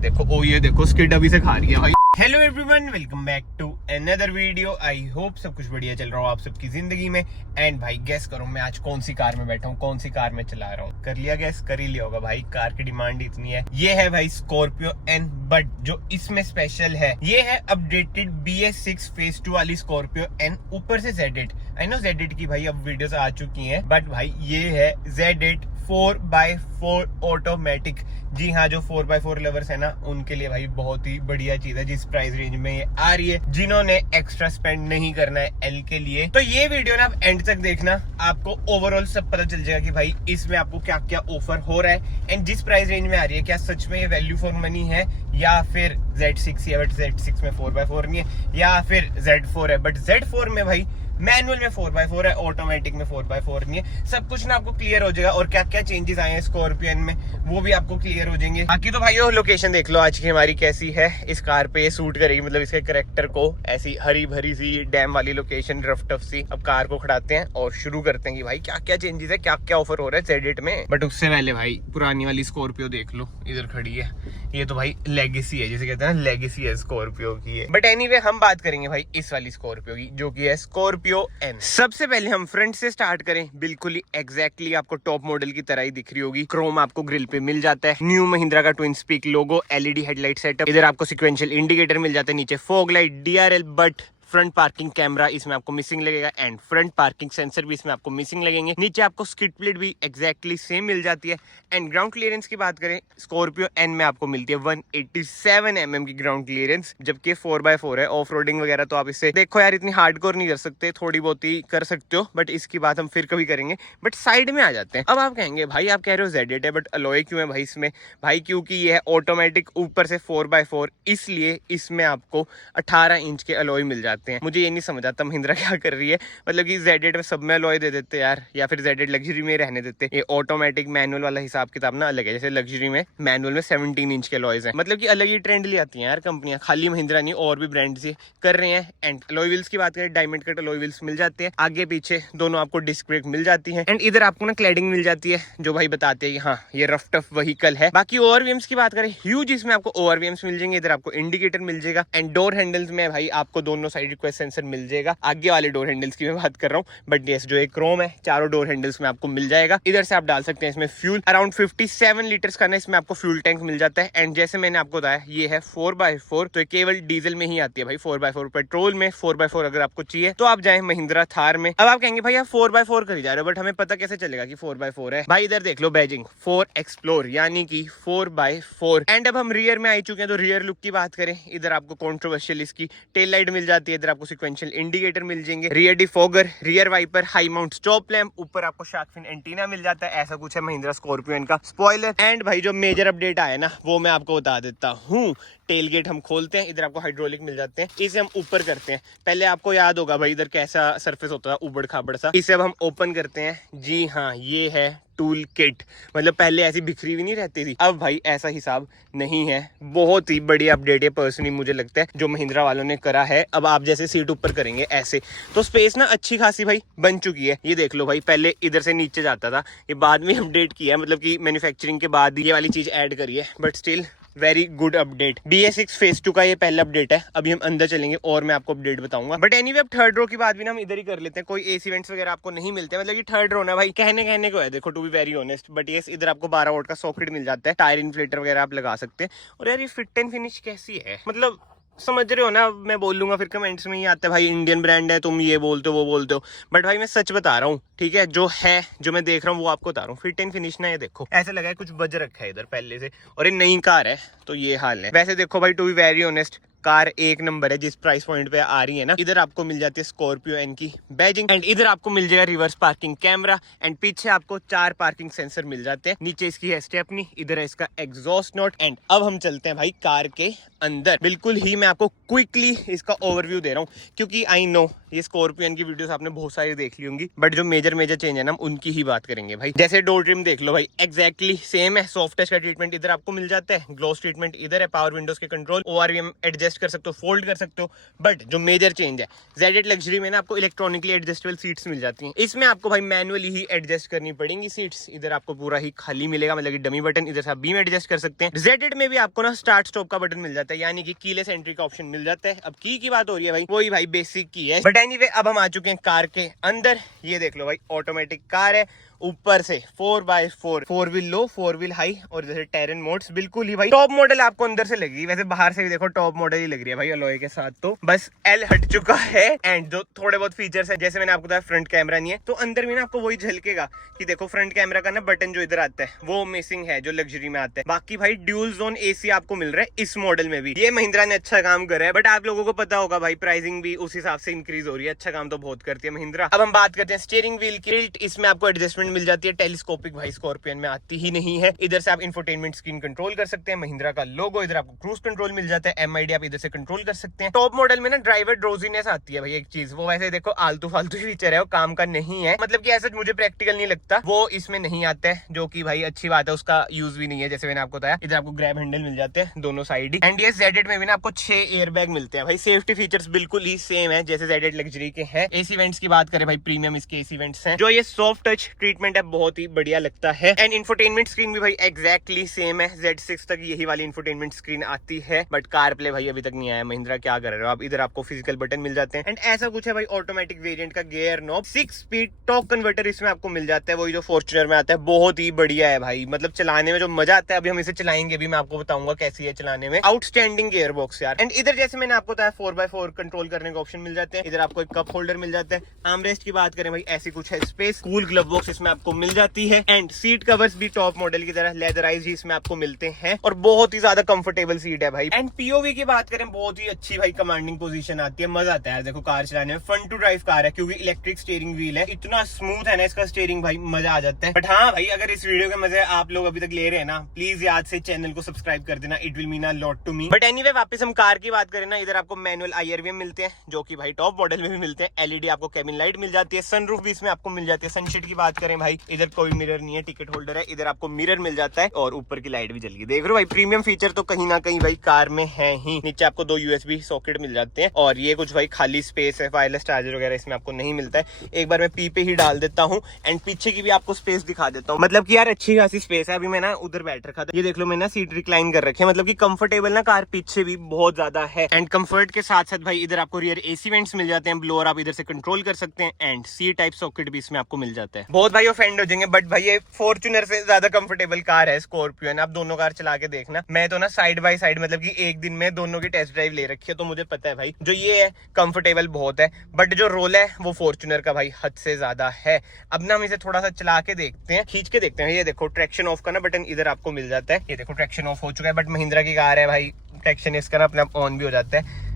देखो, ओ ये देखो स्किड अभी से खा रही है भाई। Hello everyone, welcome back to another video. I hope सब कुछ बढ़िया चल रहा हो आप सबकी जिंदगी में। एंड भाई गेस करो मैं आज कौन सी कार में बैठा हूँ, कौन सी कार में चला रहा हूँ। कर लिया गेस? कर ही लिया होगा भाई, कार की डिमांड इतनी है। ये है भाई स्कॉर्पियो एन, बट जो इसमें स्पेशल है ये है अपडेटेड BS6 फेज 2 वाली स्कॉर्पियो एन, ऊपर से Z8। आई नो Z8 की भाई अब वीडियोस आ चुकी हैं, बट भाई ये है Z8 4x4 ऑटोमेटिक। जी हाँ, जो 4x4 लवर्स है ना उनके लिए भाई बहुत ही बढ़िया चीज है जिस प्राइस रेंज में ये आ रही है, जिन्होंने एक्स्ट्रा स्पेंड नहीं करना है एल के लिए। तो ये वीडियो ना आप एंड तक देखना, आपको ओवरऑल सब पता चल जाएगा कि भाई इसमें आपको क्या क्या ऑफर हो रहा है एंड जिस प्राइस रेंज में आ रही है क्या सच में ये वैल्यू फॉर मनी है या फिर Z6 है बट Z6 में 4x4 नहीं है, या फिर Z4 है बट Z4 में भाई मैनुअल में 4x4 है, ऑटोमेटिक में 4x4 नहीं है। सब कुछ ना आपको क्लियर हो जाएगा और क्या क्या चेंजेस आए हैं स्कॉर्पियन में वो भी आपको क्लियर हो जाएंगे। बाकी तो भाई वो लोकेशन देख लो आज की हमारी कैसी है, इस कार पे ये सूट करेगी, मतलब इसके कैरेक्टर को। ऐसी हरी भरी सी डैम वाली लोकेशन, रफ टफ सी। अब कार को खड़ाते हैं और शुरू करते हैं कि भाई क्या क्या चेंजेस है, क्या क्या ऑफर हो रहा है Z8 में। बट उससे पहले भाई पुरानी वाली स्कॉर्पियो देख लो, इधर खड़ी है। ये तो भाई लेगेसी है, जिसे कहते हैं ना लेगेसी है स्कॉर्पियो की है। बट एनीवे हम बात करेंगे भाई इस वाली स्कॉर्पियो की, जो की है स्कॉर्पियो एन। सबसे पहले हम फ्रंट से स्टार्ट करें, बिल्कुल ही एग्जैक्टली आपको टॉप मॉडल की तरह ही दिख रही होगी। क्रोम आपको ग्रिल पे मिल जाता है, न्यू महिंद्रा का ट्विन स्पीक लोगो, LED हेडलाइट सेटअप, इधर आपको सिक्वेंशियल इंडिकेटर मिल जाता है, नीचे fog light, DRL, but front parking camera इसमें आपको मिसिंग लगेगा एंड फ्रंट पार्किंग सेंसर भी इसमें आपको मिसिंग लगेंगे। नीचे आपको स्किड प्लेट भी एग्जैक्टली सेम मिल जाती है। एंड ग्राउंड क्लियरेंस की बात करें, स्कॉर्पियो एन में आपको मिलती है 187 mm की ग्राउंड क्लियरेंस, जबकि 4x4 है। ऑफ रोडिंग वगैरह तो आप इससे देखो यार इतनी हार्डकोर नहीं कर सकते, थोड़ी बहुत ही कर सकते हो, बट इसकी बात हम फिर कभी करेंगे। बट साइड में आ जाते हैं। अब आप कहेंगे भाई आप कह रहे हो Z8 है बट अलॉय क्यों है भाई इसमें? भाई क्योंकि ये है ऑटोमेटिक, ऊपर से 4x4, इसलिए इसमें आपको 18 इंच के अलॉय मिल जाते हैं। मुझे ये नहीं समझ आता महिंद्रा क्या कर रही है, मतलब कि Z8 में सब में अलॉय दे देते यार, या फिर Z8 लग्जरी में रहने देते। ये ऑटोमेटिक मैनुअल वाला हिसाब किताब ना अलग है, जैसे लग्जरी में मैनुअल में 17 इंच के अलॉयज हैं। मतलब कि अलग ही ट्रेंड ले आती हैं यार कंपनियां, खाली महिंद्रा नहीं और भी ब्रांड्स ये कर रहे हैं। एंड अलॉय व्हील्स की बात करें, डायमंड कट अलॉय व्हील्स मिल जाते हैं, आगे पीछे दोनों आपको डिस्क ब्रेक मिल जाती है। एंड इधर आपको ना क्लैडिंग मिल जाती है जो भाई बताते हैं कि हाँ ये रफ टफ व्हीकल है। बाकी ORVMs की बात करें, ह्यूज इसमें आपको ORVMs मिल जाएंगे, इधर आपको इंडिकेटर मिल जाएगा। एंड डोर हैंडल्स में भाई आपको दोनों साइड रिक्वेस्ट सेंसर मिल जाएगा। आगे वाले डोर हैंडल्स की मैं बात कर रहा हूँ, बट यस जो एक क्रोम है चारों डोर हैंडल्स में आपको मिल जाएगा। इधर से आप डाल सकते हैं इसमें फ्यूल, अराउंड 57 लीटर्स का ना इसमें आपको फ्यूल टैंक मिल जाता है। एंड जैसे मैंने आपको बताया ये है 4x4, तो ये केवल डीजल में ही आती है भाई। 4x4 पेट्रोल में, 4x4 अगर आपको चाहिए तो आप जाए महिंद्रा थार में। अब आप कहेंगे भाई आप 4x4 कर जा रहे हो, बट हमें पता कैसे चलेगा कि 4x4 है? भाई इधर देख लो बैजिंग 4 एक्सप्लोर, यानी कि 4x4। एंड अब हम रियर में आ चुके हैं, तो रियर लुक की बात करें, इधर आपको कॉन्ट्रोवर्शियल इसकी टेल लाइट मिल जाती है, इधर आपको सिक्वेंशियल इंडिकेटर मिल जाएंगे, rear defogger, rear wiper, high mount stop lamp, ऊपर आपको शार्क फिन एंटीना मिल जाता है। ऐसा कुछ है महिंद्रा स्कॉर्पियो का स्पॉइलर। एंड भाई जो मेजर अपडेट आया ना वो मैं आपको बता देता हूँ। टेल गेट हम खोलते हैं, इधर आपको हाइड्रोलिक मिल जाते हैं, इसे हम ऊपर करते हैं। पहले आपको याद होगा भाई इधर कैसा सरफेस होता था, उबड़ खाबड़ सा। इसे अब हम ओपन करते हैं। जी हाँ, ये है टूल किट, मतलब पहले ऐसी बिखरी हुई नहीं रहती थी, अब भाई ऐसा हिसाब नहीं है। बहुत ही बड़ी अपडेट है पर्सनली मुझे लगता है जो महिंद्रा वालों ने करा है। अब आप जैसे सीट ऊपर करेंगे ऐसे, तो स्पेस ना अच्छी खासी भाई बन चुकी है। ये देख लो भाई, पहले इधर से नीचे जाता था, ये बाद में अपडेट किया है, मतलब कि मैन्युफैक्चरिंग के बाद ये वाली चीज ऐड करी है, but still very good update. BS6 phase 2 का ये पहला अपडेट है। अभी हम अंदर चलेंगे और मैं आपको अपडेट बताऊंगा। बट एनीवे अब थर्ड रो की बात भी ना हम इधर ही कर लेते हैं। कोई AC इवेंट्स वगैरह आपको नहीं मिलते, मतलब कि थर्ड रो ना भाई कहने को है, देखो to be very honest. But ये इधर आपको 12 वोल्ट का सॉकेट मिल जाता है, टायर इन्फ्लेटर वगैरह आप लगा सकते हैं। और यार ये फिट एंड फिनिश कैसी है, मतलब समझ रहे हो ना? मैं बोलूंगा फिर कमेंट्स में ही आता है भाई इंडियन ब्रांड है, तुम ये बोलते हो वो बोलते हो, बट भाई मैं सच बता रहा हूँ, ठीक है? जो है, जो मैं देख रहा हूँ वो आपको बता रहा हूँ। फिट एंड फिनिश ना ये देखो, ऐसा लगा है कुछ बज रखा है इधर पहले से, और ये नई कार है तो ये हाल है। वैसे देखो भाई to be very honest, car एक नंबर है जिस प्राइस पॉइंट पे आ रही है ना। इधर आपको मिल जाती है स्कॉर्पियो एन की बैजिंग, एंड इधर आपको मिल जाएगा रिवर्स पार्किंग कैमरा, एंड पीछे आपको 4 पार्किंग सेंसर मिल जाते हैं। नीचे इसकी है स्टेपनी, इधर है इसका एग्जॉस्ट नोट। एंड अब हम चलते हैं भाई कार के अंदर। बिल्कुल ही मैं आपको क्विकली इसका ओवरव्यू दे रहा हूँ, क्योंकि आई नो ये स्कॉर्पियो की वीडियोस आपने बहुत सारी देख ली होंगी, बट जो मेजर चेंज है ना उनकी ही बात करेंगे भाई। जैसे डोर ट्रिम देख लो भाई, एग्जैक्टली सेम है। सॉफ्ट टच का ट्रीटमेंट इधर आपको मिल जाता है, ग्लॉस ट्रीटमेंट इधर है, पावर विंडोज के कंट्रोल, ORVM एडजस्ट एडजस्ट कर सकते हो, फोल्ड कर सकते हो। बट जो मेजर चेंज है Z8 लग्जरी में ना, आपको इलेक्ट्रॉनिकली एडजस्टेबल सीट्स मिल जाती हैं। इसमें आपको भाई मैनुअली ही एडजस्ट करनी पड़ेंगी सीट्स। इधर आपको पूरा ही खाली मिलेगा, मतलब कि डमी बटन, इधर से आप बीम एडजस्ट कर सकते हैं। Z8 में भी आपको ना स्टार्ट स्टॉप का बटन मिल जाता है, यानी कि कीलेस एंट्री का ऑप्शन मिल जाता है। अब की बात हो रही है भाई, वही भाई बेसिक की है। बट एनीवे, अब हम आ चुके हैं कार के अंदर। ये देख लो भाई, ऑटोमेटिक कार है, ऊपर से 4x4, 4 व्हील लो, 4 व्हील हाई, और जैसे टेरेन मोड्स बिल्कुल ही भाई टॉप मॉडल आपको अंदर से लगेगी। वैसे बाहर से भी देखो टॉप मॉडल ही लग रही है भाई अलॉय के साथ, तो बस L हट चुका है। एंड जो थोड़े बहुत फीचर्स हैं, जैसे मैंने आपको बताया फ्रंट कैमरा नहीं है, तो अंदर भी ना आपको वही झलकेगा कि देखो फ्रंट कैमरा का ना बटन जो इधर आता है वो मिसिंग है, जो लग्जरी में आता है। बाकी भाई ड्यूल जोन AC आपको मिल रहा है इस मॉडल में भी। ये महिंद्रा ने अच्छा काम करा है, बट आप लोगों को पता होगा भाई प्राइसिंग भी उस हिसाब से इंक्रीज हो रही है। अच्छा काम तो बहुत करती है महिंद्रा। अब हम बात करते हैं स्टीयरिंग व्हील की। टिल्ट इसमें आपको एडजस्टमेंट मिल जाती है, टेलीस्कोपिक भाई स्कॉर्पियन में आती ही नहीं है। इधर से आप इंफोटेनमेंट स्क्रीन कंट्रोल कर सकते हैं, महिंद्रा का लोगो, इधर आपको क्रूज कंट्रोल मिल जाता है, MID आप इधर से कंट्रोल कर सकते हैं। टॉप मॉडल में ना ड्राइवर ड्रोजीनेस आती है भाई एक चीज, वो वैसे देखो आलतू फालतू फीचर है, वो काम का नहीं है, मतलब कि ऐसा मुझे प्रैक्टिकल नहीं लगता, वो इसमें नहीं आता है, जो कि भाई अच्छी बात है, उसका यूज भी नहीं है। जैसे मैंने आपको बताया, इधर आपको ग्रैब हैंडल मिल जाते हैं दोनों साइड ही। एंड ये Z8 में भी ना आपको 6 एयर बैग मिलते हैं भाई। सेफ्टी फीचर्स बिल्कुल ही सेम है जैसे Z8 लग्जरी के हैं। AC वेंट्स की बात करें भाई, प्रीमियम इसके AC वेंट्स हैं। जो ये सॉफ्ट टच ट्रीटमेंट है बहुत ही बढ़िया लगता है। एंड इंफोटेनमेंट स्क्रीन भी भाई एग्जैक्टली सेम है, Z6 तक यही वाली इंफोटेनमेंट स्क्रीन आती है, बट कार प्ले भाई अभी तक नहीं आया। महिंद्रा क्या कर रहे हो आप, इधर आपको फिजिकल बटन मिल जाते हैं। एंड ऐसा कुछ है भाई ऑटोमेटिक वेरिएंट का gear knob, 6 speed torque converter इसमें आपको मिल जाता है, वही जो फॉर्च्यूनर में आता है। बहुत ही बढ़िया है भाई, मतलब चलाने में जो मजा आता है, अभी हम इसे चलाएंगे भी, मैं आपको बताऊंगा कैसी है चलाने में। आउटस्टैंडिंग गियर बॉक्स यार। एंड इधर जैसे मैंने आपको बताया 4x4 कंट्रोल करने का ऑप्शन मिल जाते हैं। इधर आपको एक कप होल्डर मिल जाता है। आर्मरेस्ट की बात करें भाई, ऐसी कुछ है स्पेस। कूल ग्लव बॉक्स इसमें आपको मिल जाती है। एंड सीट कवर्स भी टॉप मॉडल की तरह लेदराइज ही इसमें आपको मिलते हैं, और बहुत ही ज्यादा कंफर्टेबल सीट है भाई। एंड POV की बात करें, बहुत ही अच्छी भाई कमांडिंग पोजीशन आती है, मजा आता है देखो कार चलाने में। फन टू ड्राइव कार है, क्योंकि इलेक्ट्रिक स्टीयरिंग व्हील है, इतना स्मूथ है ना इसका स्टीयरिंग भाई, मजा आ जाता है। बट हाँ भाई, अगर इस वीडियो के मजे आप लोग अभी तक ले रहे हैं ना, प्लीज याद से चैनल को सब्सक्राइब कर देना, it will mean a lot to me. But anyway, वापस हम कार की बात करें ना, इधर आपको मैनुअल IRVM मिलते हैं, जो कि भाई टॉप मॉडल में भी मिलते हैं। LED आपको कैबिन लाइट मिल जाती है, सनरूफ भी इसमें आपको मिल जाती है। सनशेड की बात करें भाई, इधर कोई मिरर नहीं है, टिकट होल्डर है, इधर आपको मिरर मिल जाता है, और ऊपर की लाइट भी जल गई। देख रहे हो भाई, प्रीमियम फीचर तो कहीं ना कहीं भाई कार में है ही। नीचे आपको 2 USB सॉकेट मिल जाते हैं, और ये कुछ भाई खाली स्पेस है, वायरलेस चार्जर वगैरह इसमें आपको नहीं मिलता है। एक बार मैं पी पे ही डाल देता हूँ, एंड पीछे की भी आपको स्पेस दिखा देता हूँ, मतलब कि यार अच्छी खासी स्पेस है। अभी मैं ना उधर बैठ रखा था, ये देख लो मैंने सीट रिक्लाइन कर रखी है, मतलब कि कंफर्टेबल ना कार पीछे भी बहुत ज्यादा है। एंड कंफर्ट के साथ साथ भाई इधर आपको रियर AC वेंट्स मिल जाते हैं, ब्लोअर आप इधर से कंट्रोल कर सकते हैं, एंड C टाइप सॉकेट भी इसमें आपको मिल जाता है। बहुत भाई ऑफेंड हो जाएंगे, बट भाई ये फॉर्च्यूनर से ज्यादा कंफर्टेबल कार है स्कॉर्पियो। आप दोनों कार चला के देखना, मैं तो ना साइड बाय साइड, मतलब कि एक दिन में दोनों की टेस्ट ड्राइव ले रखी है, तो मुझे पता है भाई जो ये है कंफर्टेबल बहुत है, बट जो रोल है वो फॉर्च्यूनर का भाई हद से ज्यादा है। अब ना हम इसे थोड़ा सा चला के देखते हैं, खींच के देखते हैं। ये देखो ट्रैक्शन ऑफ का ना बटन इधर आपको मिल जाता है, ये देखो ट्रैक्शन ऑफ हो चुका है, बट महिंद्रा की कार है भाई, ट्रैक्शन इसका ना अपने आप ऑन भी हो जाता है।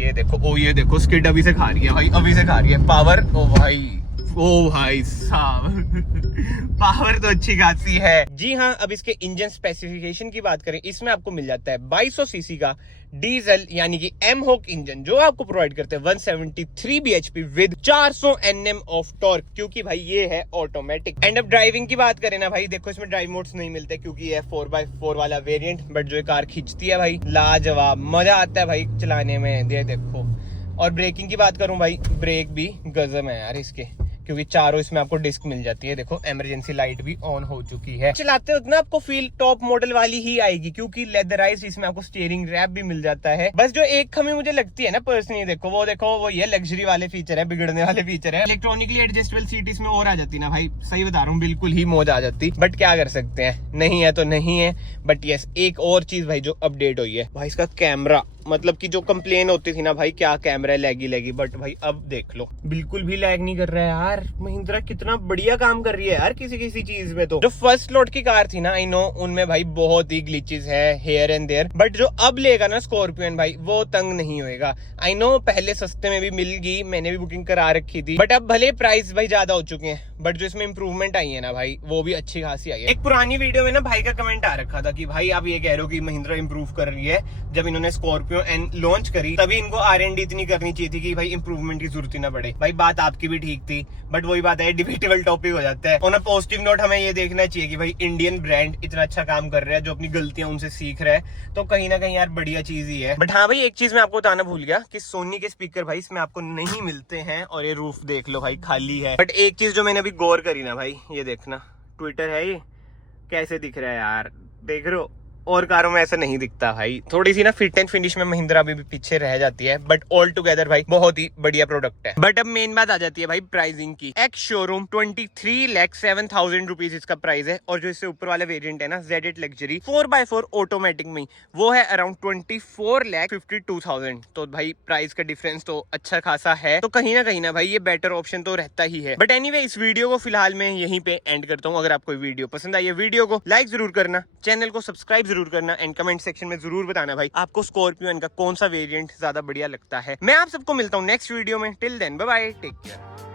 ये देखो, ओ ये देखो स्किड अभी से खा रही है भाई, अभी से खा रही है पावर। ओ भाई साहब पावर तो अच्छी खासी है। जी हाँ, अब इसके इंजन स्पेसिफिकेशन की बात करें, इसमें आपको मिल जाता है 2200 सीसी का डीजल यानी कि M-HOK इंजन, जो आपको प्रोवाइड करते हैं 173 bhp with 400 Nm of torque, क्योंकि भाई ये है ऑटोमेटिक। एंड अब ड्राइविंग की बात करें ना भाई, देखो इसमें ड्राइव मोड्स नहीं मिलते, क्योंकि ये 4x4 वाला वेरिएंट, बट जो कार खींचती है भाई लाजवाब, मजा आता है भाई चलाने में। ये देखो, और ब्रेकिंग की बात करूं भाई, ब्रेक भी गजब है यार इसके, क्योंकि चारों इसमें आपको डिस्क मिल जाती है। देखो इमरजेंसी लाइट भी ऑन हो चुकी है। चलाते हो ना आपको फील टॉप मॉडल वाली ही आएगी, क्योंकि लेदराइज इसमें आपको स्टीयरिंग रैप भी मिल जाता है। बस जो एक कमी मुझे लगती है ना पर्सनली, देखो वो ये लग्जरी वाले फीचर है, बिगड़ने वाले फीचर है। इलेक्ट्रॉनिकली एडजस्टेबल सीट इसमें और आ जाती ना भाई, सही बता रहा हूँ, बिल्कुल ही मौज आ जाती, बट क्या कर सकते हैं, नहीं है तो नहीं है। बट यस, एक और चीज भाई जो अपडेट हुई है भाई, इसका कैमरा, मतलब कि जो कंप्लेन होती थी ना भाई, क्या कैमरा है, लैगी, बट भाई अब देख लो बिल्कुल भी लैग नहीं कर रहा है यार। महिंद्रा कितना बढ़िया काम कर रही है यार किसी किसी चीज में। तो जो फर्स्ट लॉट की कार थी ना, आई नो उनमें भाई बहुत ही ग्लिचेस है हेयर एंड देयर, बट जो अब लेगा ना स्कॉर्पियन भाई, वो तंग नहीं होएगा। आई नो पहले सस्ते में भी मिल गई, मैंने भी बुकिंग करा रखी थी, बट अब भले प्राइस भाई ज्यादा हो चुके हैं, बट जो इसमें इंप्रूवमेंट आई है ना भाई, वो भी अच्छी खासी आई है। एक पुरानी वीडियो में ना भाई का कमेंट आ रखा था कि भाई आप ये कह रहे हो कि महिंद्रा इंप्रूव कर रही है, जब इन्होंने स्कॉर्पियो स्कॉर्पियो एन लॉन्च करी तभी इनको R&D इतनी करनी चाहिए थी कि भाई इंप्रूवमेंट की जरूरत ही ना पड़े। भाई बात आपकी भी ठीक थी, बट वही बात है, डिबेटेबल टॉपिक हो जाता है। ऑन अ पॉजिटिव नोट हमें ये देखना चाहिए कि भाई इंडियन ब्रांड इतना अच्छा काम कर रहा है, जो अपनी गलतियां उनसे सीख रहा है, तो कहीं ना कहीं यार बढ़िया चीज ही है। बट हाँ भाई, एक चीज मैं आपको बताना भूल गया कि सोनी के स्पीकर भाई इसमें आपको नहीं मिलते हैं, और ये रूफ देख लो भाई खाली है। बट एक चीज जो मैंने अभी गौर करी ना भाई, ये देखना ट्विटर है, ये कैसे दिख रहा है यार, देख रहे हो, और कारों में ऐसा नहीं दिखता भाई। थोड़ी सी ना फिट एंड फिनिश में महिंद्रा अभी भी पीछे रह जाती है, बट ऑल टुगेदर भाई बहुत ही बढ़िया प्रोडक्ट है। बट अब मेन बात आ जाती है भाई प्राइसिंग की। एक्स शोरूम 23,07,000 रुपीज इसका प्राइस है, और जो इससे ऊपर वाला वेरिएंट है ना Z8 लग्जरी 4x4 ऑटोमेटिक में, वो है अराउंड 24,52,000। तो भाई प्राइस का डिफरेंस तो अच्छा खासा है, तो कहीं ना भाई ये बेटर ऑप्शन तो रहता ही है। बट एनीवे, इस वीडियो को फिलहाल मैं यहीं पे एंड करता हूँ। अगर आपको वीडियो पसंद आई है, वीडियो को लाइक जरूर करना, चैनल को सब्सक्राइब जरूर करना, एंड कमेंट सेक्शन में जरूर बताना भाई आपको स्कॉर्पियो का कौन सा वेरिएंट ज्यादा बढ़िया लगता है। मैं आप सबको मिलता हूँ नेक्स्ट वीडियो में। Till then bye bye, take care.